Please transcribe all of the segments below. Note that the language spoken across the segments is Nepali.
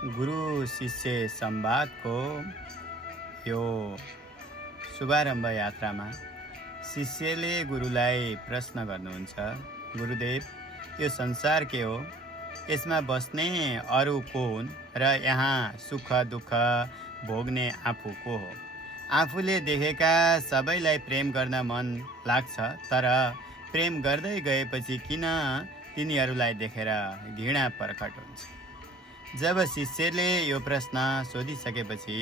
गुरु शिष्य संवादको यो शुभारम्भ यात्रामा शिष्यले गुरुलाई प्रश्न गर्नुहुन्छ, गुरुदेव, यो संसार के हो? यसमा बस्ने अरू को हुन् र यहाँ सुख दुःख भोग्ने आफू को हो? आफूले देखेका सबैलाई प्रेम गर्न मन लाग्छ, तर प्रेम गर्दै गएपछि किन तिनीहरूलाई देखेर घृणा प्रकट हुन्छ? जब शिष्यले यो प्रश्न सोधिसकेपछि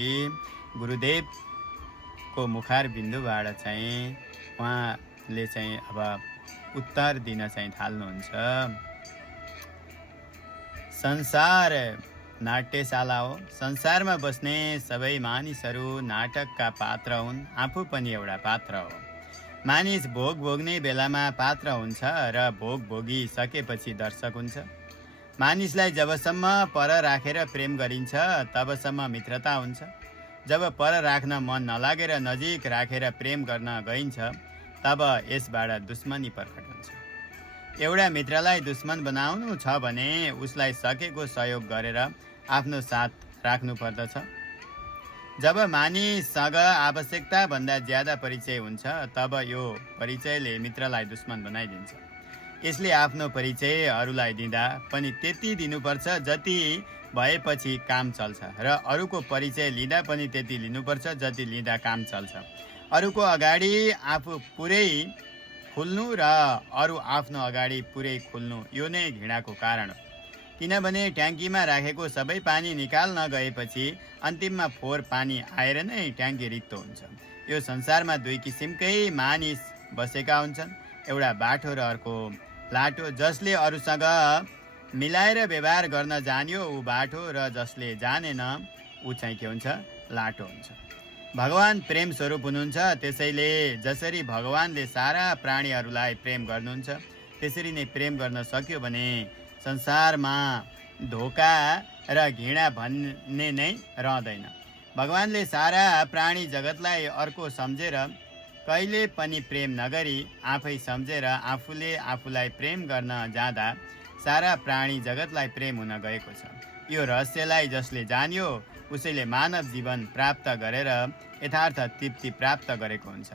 गुरुदेवको मुखार बिन्दुबाट उहाँले अब उत्तर दिन थाल्नुहुन्छ। संसार नाट्यशाला हो। संसारमा बस्ने सबै मानिसहरू नाटकका पात्र हुन्। आफू पनि एउटा पात्र हो। मानिस भोग भोग्ने बेलामा पात्र हुन्छ र भोग भोगिसकेपछि दर्शक हुन्छ। मानिसलाई जबसम्म पर राखेर प्रेम गरिन्छ तबसम्म मित्रता हुन्छ। जब पर राख्न मन नलागेर नजिक राखेर प्रेम गर्न गइन्छ तब यसबाट दुश्मनी प्रकट हुन्छ। एउटा मित्रलाई दुश्मन बनाउनु छ भने उसलाई सकेको सहयोग गरेर आफ्नो साथ राख्नु पर्दछ। जब मानिससँग आवश्यकताभन्दा ज्यादा परिचय हुन्छ तब यो परिचयले मित्रलाई दुश्मन बनाइदिन्छ। यसले आफ्नो परिचय अरूलाई दिँदा पनि त्यति दिनुपर्छ जति भएपछि काम चल्छ र अरूको परिचय लिँदा पनि त्यति लिनुपर्छ जति लिँदा काम चल्छ। अरूको अगाडि आफू पुरै खुल्नु र अरू आफ्नो अगाडि पुरै खुल्नु यो नै घृणाको कारण हो। किनभने ट्याङ्कीमा राखेको सबै पानी निकाल्न गएपछि अन्तिममा फोहोर पानी आएर नै ट्याङ्की रित्तो हुन्छ। यो संसारमा दुई किसिमकै मानिस बसेका हुन्छन्, एउटा बाठो र अर्को लाटो। जसले अरूसँग मिलाएर व्यवहार गर्न जान्यो ऊ बाठो र जसले जानेन ऊ के हुन्छ? लाटो हुन्छ। भगवान प्रेम स्वरूप हुनुहुन्छ, त्यसैले जसरी भगवानले सारा प्राणीहरूलाई प्रेम गर्नुहुन्छ त्यसरी नै प्रेम गर्न सक्यो भने संसारमा धोका र घृणा भन्ने नै रहँदैन। भगवानले सारा प्राणी जगतलाई अर्को सम्झेर कहिले पनि प्रेम नगरी आफै सम्झेर आफूले आफूलाई प्रेम गर्न जाँदा सारा प्राणी जगतलाई प्रेम हुन गएको छ। यो रहस्यलाई जसले जान्यो उसैले मानव जीवन प्राप्त गरेर यथार्थ तृप्ति प्राप्त गरेको हुन्छ।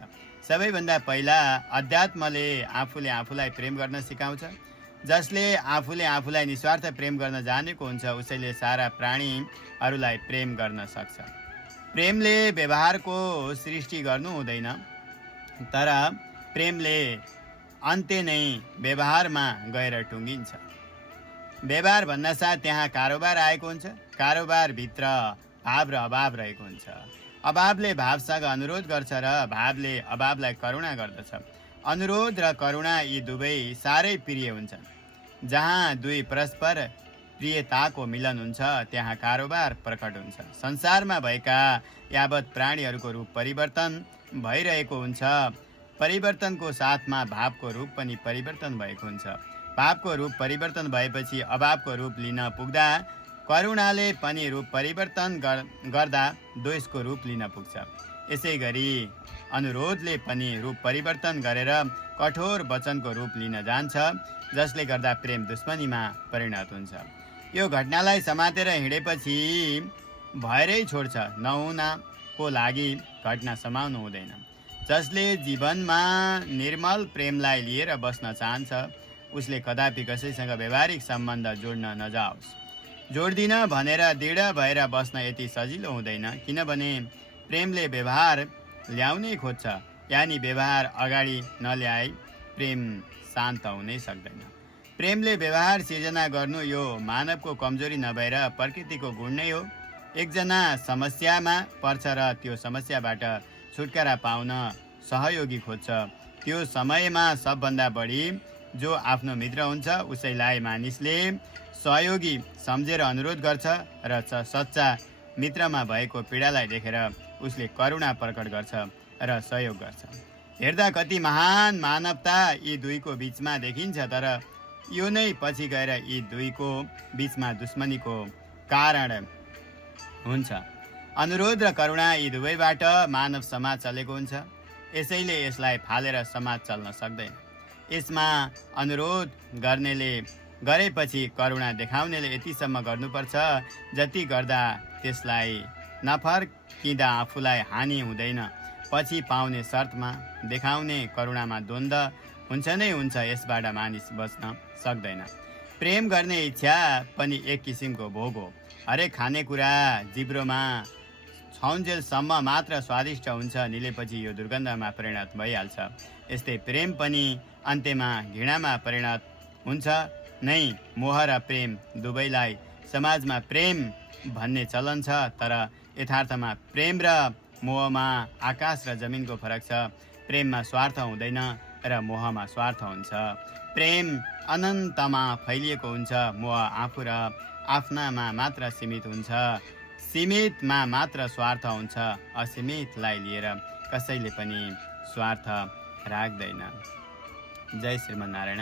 सबैभन्दा पहिला अध्यात्मले आफूले आफूलाई प्रेम गर्न सिकाउँछ। जसले आफूले आफूलाई निस्वार्थ प्रेम गर्न जानेको हुन्छ उसैले सारा प्राणीहरूलाई प्रेम गर्न सक्छ। प्रेमले व्यवहारको सृष्टि गर्नु हुँदैन, तर प्रेमले अन्त्य नै व्यवहारमा गएर टुङ्गिन्छ। व्यवहार भन्नासाथ त्यहाँ कारोबार आएको हुन्छ। कारोबारभित्र भाव र अभाव रहेको हुन्छ। अभावले भावसँग अनुरोध गर्छ र भावले अभावलाई करुणा गर्दछ। अनुरोध र करुणा यी दुवै साह्रै प्रिय हुन्छन्। जहाँ दुई परस्पर प्रियताको मिलन हुन्छ त्यहाँ कारोबार प्रकट हुन्छ। संसारमा भएका यावत प्राणीहरूको रूप परिवर्तन भइरहेको हुन्छ। परिवर्तनको साथमा भावको रूप पनि परिवर्तन भएको हुन्छ। भावको रूप परिवर्तन भएपछि अभावको रूप लिन पुग्दा करुणाले पनि रूप परिवर्तन गर्दा द्वेषको रूप लिन पुग्छ। यसै गरी अनुरोधले पनि रूप परिवर्तन गरेर कठोर वचनको रूप लिन जान्छ, जसले गर्दा प्रेम दुश्मनीमा परिणत हुन्छ। यो घटनालाई समातेर हिँडेपछि भएरै छोड्छ। नहुनको लागि घटना समाउनु हुँदैन। जसले जीवनमा निर्मल प्रेमलाई लिएर बस्न चाहन्छ उसले कदापि कसैसँग व्यावहारिक सम्बन्ध जोड्न नजाओस्। जोड्दिन भनेर दृढ भएर बस्न यति सजिलो हुँदैन, किनभने प्रेमले व्यवहार ल्याउनै खोज्छ। यानि व्यवहार अगाडि नल्याए प्रेम शान्त हुनै सक्दैन। प्रेमले व्यवहार सिर्जना गर्नु यो मानवको कमजोरी नभएर प्रकृतिको गुण नै हो। एकजना समस्यामा पर्छ र त्यो समस्याबाट छुटकारा पाउन सहयोगी खोज्छ। त्यो समयमा सबभन्दा बढी जो आफ्नो मित्र हुन्छ उसैलाई मानिसले सहयोगी सम्झेर अनुरोध गर्छ र सच्चा मित्रमा भएको पीडालाई देखेर उसले करुणा प्रकट गर्छ र सहयोग गर्छ। हेर्दा कति महान मानवता यी दुईको बीचमा देखिन्छ, तर यो नै पछि गएर यी दुईको बीचमा दुश्मनीको कारण हुन्छ। अनुरोध र करुणा यी दुवैबाट मानव समाज चलेको हुन्छ। यसैले यसलाई फालेर समाज चल्न सक्दैन। यसमा अनुरोध गर्नेले गरेपछि करुणा देखाउनेले यतिसम्म गर्नुपर्छ जति गर्दा त्यसलाई नफर्किँदा आफूलाई हानि हुँदैन। पछि पाउने शर्तमा देखाउने करुणामा द्वन्द्व हुन्छ नै हुन्छ, यसबाट मानिस बच्न सक्दैन। प्रेम गर्ने इच्छा पनि एक किसिमको भोग हो। हरेक खानेकुरा जिब्रोमा छाउन्जेलसम्म मात्र स्वादिष्ट हुन्छ, निलेपछि यो दुर्गन्धमा परिणत भइहाल्छ। यस्तै प्रेम पनि अन्त्यमा घृणामा परिणत हुन्छ नै। मोह र प्रेम दुवैलाई समाजमा प्रेम भन्ने चलन छ, तर यथार्थमा प्रेम र मोहमा आकाश र जमिनको फरक छ। प्रेममा स्वार्थ हुँदैन र मोहमा स्वार्थ हुन्छ। प्रेम अनन्तमा फैलिएको हुन्छ, मोह आफू र आफ्नामा मात्र सीमित हुन्छ। सीमितमा मात्र स्वार्थ हुन्छ, असीमितलाई लिएर कसैले पनि स्वार्थ राख्दैन। जय श्रीमन्नारायण।